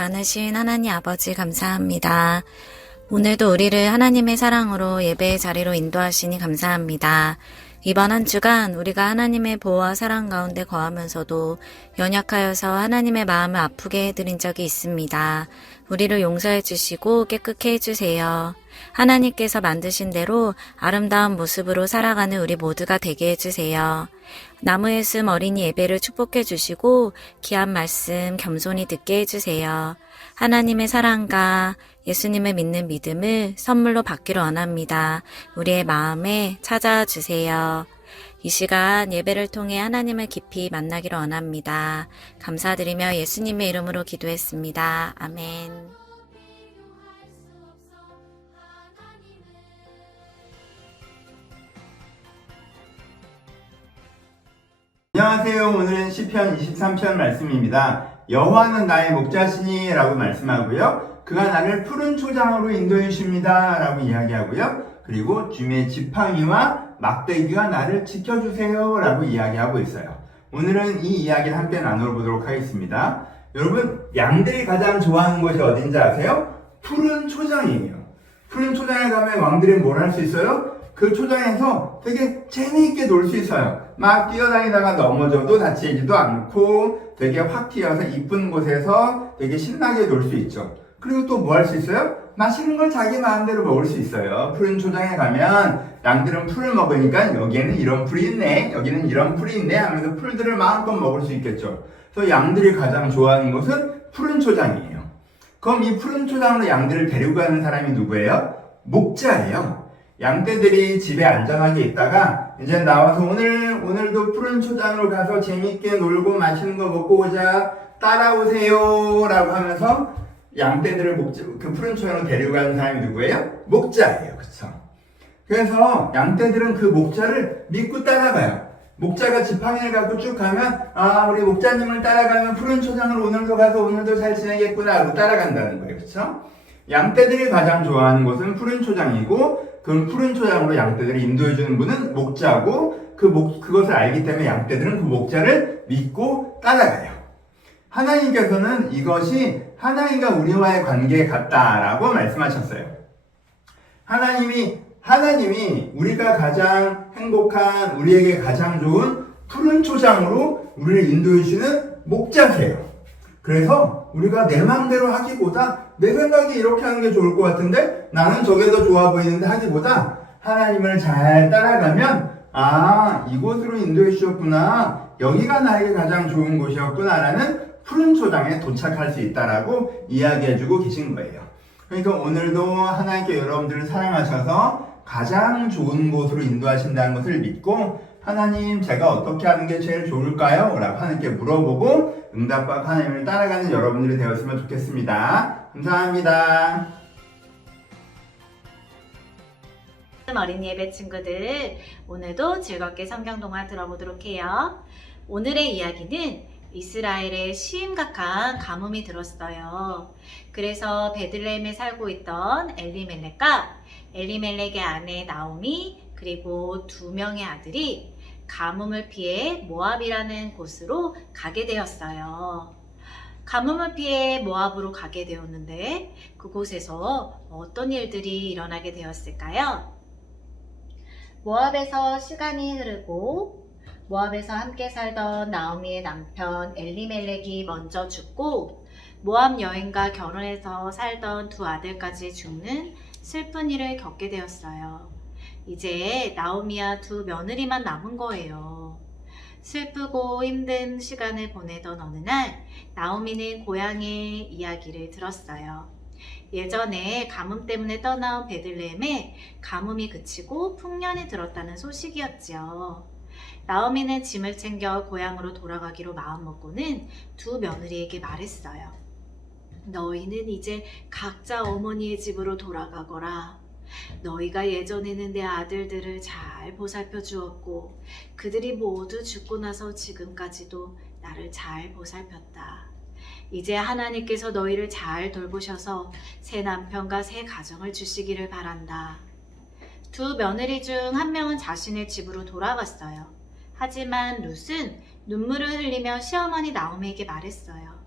많으신 하나님 아버지 감사합니다. 오늘도 우리를 하나님의 사랑으로 예배의 자리로 인도하시니 감사합니다. 이번 한 주간 우리가 하나님의 보호와 사랑 가운데 거하면서도 연약하여서 하나님의 마음을 아프게 해드린 적이 있습니다. 우리를 용서해 주시고 깨끗게 해주세요. 하나님께서 만드신 대로 아름다운 모습으로 살아가는 우리 모두가 되게 해주세요. 나무의 숨 어린이 예배를 축복해 주시고 귀한 말씀 겸손히 듣게 해주세요. 하나님의 사랑과 예수님을 믿는 믿음을 선물로 받기를 원합니다. 우리의 마음에 찾아와 주세요. 이 시간 예배를 통해 하나님을 깊이 만나기를 원합니다. 감사드리며 예수님의 이름으로 기도했습니다. 아멘. 안녕하세요. 오늘은 시편 23편 말씀입니다. 여호와는 나의 목자시니라고 말씀하고요. 그가 나를 푸른 초장으로 인도해 주십니다라고 이야기하고요. 그리고 주의 지팡이와 막대기가 나를 지켜주세요 라고 이야기하고 있어요. 오늘은 이 이야기를 함께 나눠보도록 하겠습니다. 여러분, 양들이 가장 좋아하는 곳이 어딘지 아세요? 푸른 초장이에요. 푸른 초장에 가면 왕들이 뭘할 수 있어요? 그 초장에서 되게 재미있게 놀 수 있어요. 막 뛰어다니다가 넘어져도 다치지도 않고 되게 확 튀어서 이쁜 곳에서 되게 신나게 놀 수 있죠. 그리고 또 뭐 할 수 있어요? 맛있는 걸 자기 마음대로 먹을 수 있어요. 푸른 초장에 가면 양들은 풀을 먹으니까 여기에는 이런 풀이 있네, 여기는 이런 풀이 있네 하면서 풀들을 마음껏 먹을 수 있겠죠. 그래서 양들이 가장 좋아하는 곳은 푸른 초장이에요. 그럼 이 푸른 초장으로 양들을 데리고 가는 사람이 누구예요? 목자예요. 양떼들이 집에 안전하게 있다가 이제 나와서 오늘 오늘도 푸른 초장으로 가서 재밌게 놀고 맛있는 거 먹고 오자 따라오세요라고 하면서 양떼들을 목자, 그 푸른 초장으로 데리고 가는 사람이 누구예요? 목자예요, 그렇죠? 그래서 양떼들은 그 목자를 믿고 따라가요. 목자가 지팡이를 갖고 쭉 가면 아 우리 목자님을 따라가면 푸른 초장으로 오늘도 가서 오늘도 잘 지내겠구나 하고 따라간다는 거예요, 그렇죠? 양떼들이 가장 좋아하는 곳은 푸른 초장이고 그 푸른 초장으로 양떼들을 인도해 주는 분은 목자고 그 목, 그것을 알기 때문에 양떼들은 그 목자를 믿고 따라가요. 하나님께서는 이것이 하나님과 우리와의 관계 같다라고 말씀하셨어요. 하나님이 하나님이 우리가 가장 행복한 우리에게 가장 좋은 푸른 초장으로 우리를 인도해 주시는 목자세요. 그래서 우리가 내 마음대로 하기보다 내 생각이 이렇게 하는 게 좋을 것 같은데 나는 저게 더 좋아 보이는데 하기보다 하나님을 잘 따라가면 아 이곳으로 인도해 주셨구나 여기가 나에게 가장 좋은 곳이었구나라는 푸른 초장에 도착할 수 있다라고 이야기해주고 계신 거예요. 그러니까 오늘도 하나님께 여러분들을 사랑하셔서 가장 좋은 곳으로 인도하신다는 것을 믿고 하나님 제가 어떻게 하는 게 제일 좋을까요? 라고 하나님께 물어보고 응답받고 하나님을 따라가는 여러분들이 되었으면 좋겠습니다. 감사합니다. 어린이 예배 친구들, 오늘도 즐겁게 성경 동화 들어보도록 해요. 오늘의 이야기는 이스라엘의 시임각한 가뭄이 들었어요. 그래서 베들레헴에 살고 있던 엘리멜렉과 엘리멜렉의 아내 나오미 그리고 두 명의 아들이 가뭄을 피해 모압이라는 곳으로 가게 되었어요. 가뭄을 피해 모압으로 가게 되었는데 그곳에서 어떤 일들이 일어나게 되었을까요? 모압에서 시간이 흐르고 모압에서 함께 살던 나오미의 남편 엘리멜렉이 먼저 죽고 모압 여인과 결혼해서 살던 두 아들까지 죽는 슬픈 일을 겪게 되었어요. 이제 나오미와 두 며느리만 남은 거예요. 슬프고 힘든 시간을 보내던 어느 날 나오미는 고향의 이야기를 들었어요. 예전에 가뭄 때문에 떠나온 베들레헴에 가뭄이 그치고 풍년이 들었다는 소식이었지요. 나오미는 짐을 챙겨 고향으로 돌아가기로 마음먹고는 두 며느리에게 말했어요. 너희는 이제 각자 어머니의 집으로 돌아가거라. 너희가 예전에는 내 아들들을 잘 보살펴 주었고 그들이 모두 죽고 나서 지금까지도 나를 잘 보살폈다. 이제 하나님께서 너희를 잘 돌보셔서 새 남편과 새 가정을 주시기를 바란다. 두 며느리 중 한 명은 자신의 집으로 돌아갔어요. 하지만 룻은 눈물을 흘리며 시어머니 나오미에게 말했어요.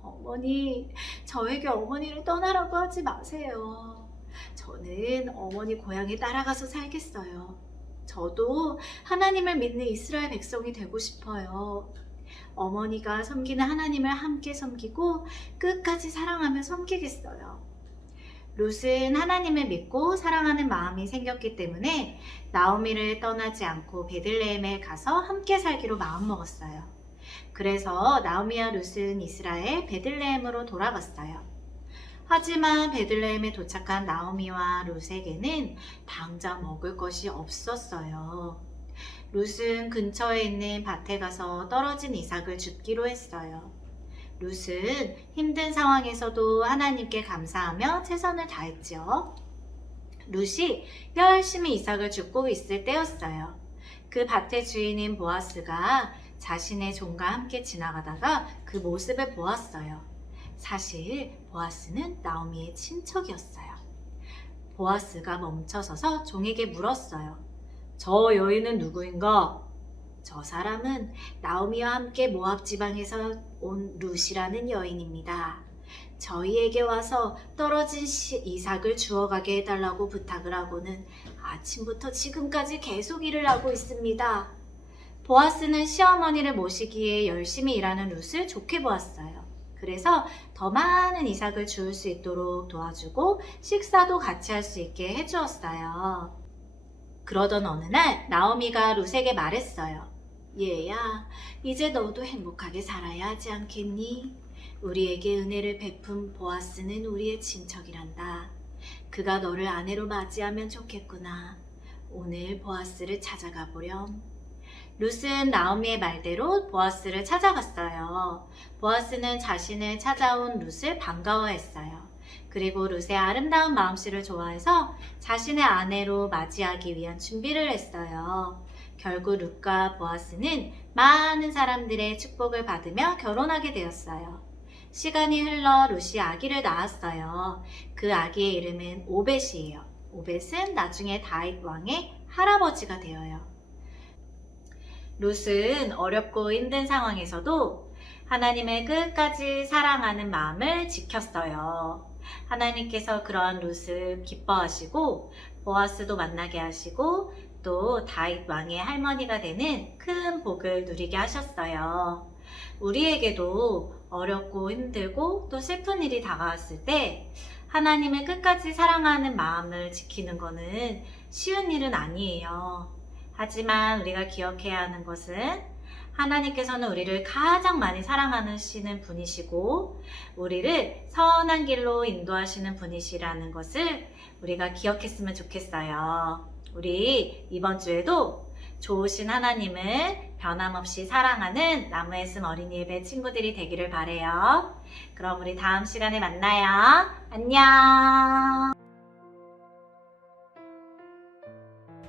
어, 어머니, 저에게 어머니를 떠나라고 하지 마세요. 저는 어머니 고향에 따라가서 살겠어요. 저도 하나님을 믿는 이스라엘 백성이 되고 싶어요. 어머니가 섬기는 하나님을 함께 섬기고 끝까지 사랑하며 섬기겠어요. 룻은 하나님을 믿고 사랑하는 마음이 생겼기 때문에 나오미를 떠나지 않고 베들레헴에 가서 함께 살기로 마음먹었어요. 그래서 나오미와 룻은 이스라엘 베들레헴으로 돌아갔어요. 하지만 베들레헴에 도착한 나오미와 룻에게는 당장 먹을 것이 없었어요. 룻은 근처에 있는 밭에 가서 떨어진 이삭을 줍기로 했어요. 룻은 힘든 상황에서도 하나님께 감사하며 최선을 다했지요. 룻이 열심히 이삭을 줍고 있을 때였어요. 그 밭의 주인인 보아스가 자신의 종과 함께 지나가다가 그 모습을 보았어요. 사실 보아스는 나오미의 친척이었어요. 보아스가 멈춰서서 종에게 물었어요. 저 여인은 누구인가? 저 사람은 나오미와 함께 모압 지방에서 온 룻이라는 여인입니다. 저희에게 와서 떨어진 시- 이삭을 주워가게 해달라고 부탁을 하고는 아침부터 지금까지 계속 일을 하고 있습니다. 보아스는 시어머니를 모시기에 열심히 일하는 룻을 좋게 보았어요. 그래서 더 많은 이삭을 주울 수 있도록 도와주고 식사도 같이 할 수 있게 해주었어요. 그러던 어느 날 나오미가 룻에게 말했어요. 얘야, 이제 너도 행복하게 살아야 하지 않겠니? 우리에게 은혜를 베푼 보아스는 우리의 친척이란다. 그가 너를 아내로 맞이하면 좋겠구나. 오늘 보아스를 찾아가 보렴. 룻은 나오미의 말대로 보아스를 찾아갔어요. 보아스는 자신을 찾아온 룻을 반가워했어요. 그리고 룻의 아름다운 마음씨를 좋아해서 자신의 아내로 맞이하기 위한 준비를 했어요. 결국 룻과 보아스는 많은 사람들의 축복을 받으며 결혼하게 되었어요. 시간이 흘러 룻이 아기를 낳았어요. 그 아기의 이름은 오벳이에요. 오벳은 나중에 다윗 왕의 할아버지가 되어요. 룻은 어렵고 힘든 상황에서도 하나님을 끝까지 사랑하는 마음을 지켰어요. 하나님께서 그러한 룻을 기뻐하시고 보아스도 만나게 하시고 또 다윗 왕의 할머니가 되는 큰 복을 누리게 하셨어요. 우리에게도 어렵고 힘들고 또 슬픈 일이 다가왔을 때 하나님을 끝까지 사랑하는 마음을 지키는 것은 쉬운 일은 아니에요. 하지만 우리가 기억해야 하는 것은 하나님께서는 우리를 가장 많이 사랑하시는 분이시고 우리를 선한 길로 인도하시는 분이시라는 것을 우리가 기억했으면 좋겠어요. 우리 이번 주에도 좋으신 하나님을 변함없이 사랑하는 나무의 씀 어린이 예배 친구들이 되기를 바래요. 그럼 우리 다음 시간에 만나요. 안녕.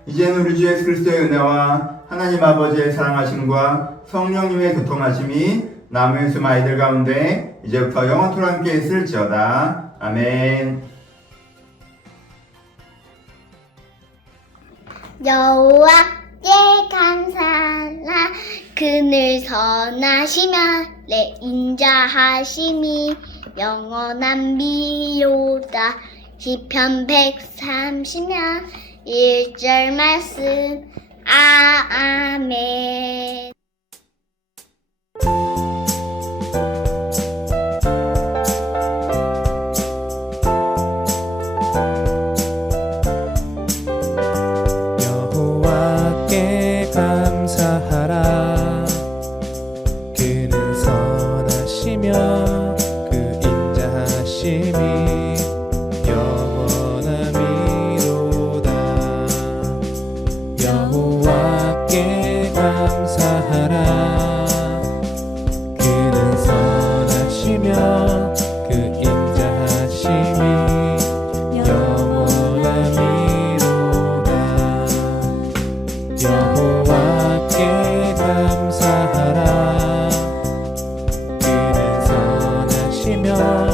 이제는 우리 주 예수 그리스도의 은혜와 하나님 아버지의 사랑하심과 성령님의 교통하심이 남은 수 아이들 가운데 이제부터 영원토록 함께 있을지어다. 아멘. 여호와께 감사라 그늘 선하시며 내 인자하심이 영원한 미로다. 시편 130면 1절 말씀. 아, 아멘 Savior. Señor.